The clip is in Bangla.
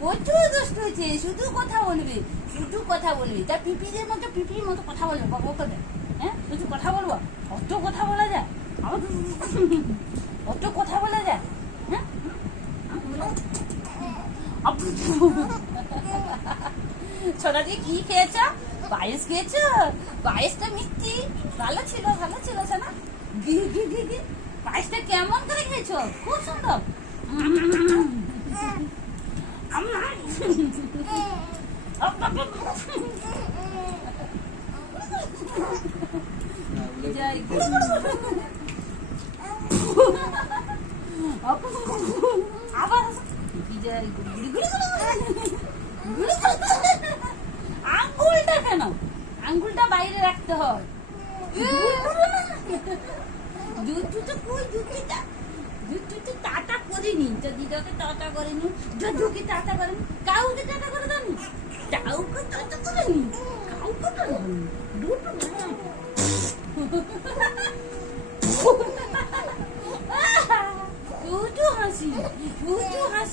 প্রচুর দুষ্ট হয়েছে, শুধু কথা বলবি, শুধু কথা বলবি। তা পিপিদের মতো পিপির মতো কথা বলবে, বকবক করে। হ্যাঁ, শুধু কথা বলবো? অত কথা বলা যায়? অত কথা বলা যায়? হ্যাঁ, ছোটা দিয়ে কি খেয়েছ? পায়েস খেয়েছ? পায়েসটা মিষ্টি, ভালো ছিল, ভালো ছিল না? পায়েসটা কেমন করে খেয়েছ? খুব সুন্দর। আবার আঙ্গুলটা কেন? আঙ্গুলটা বাইরে রাখতে হয়। টাটা করিনি, দিদাকে টাটা করেনি, দাদুকে টাটা করেনি, কাউকে টাটা করে দেননি, কাউকে টাটা করেনি, কাউকে করেনি। দুটো হাসি, দুটো হাসি।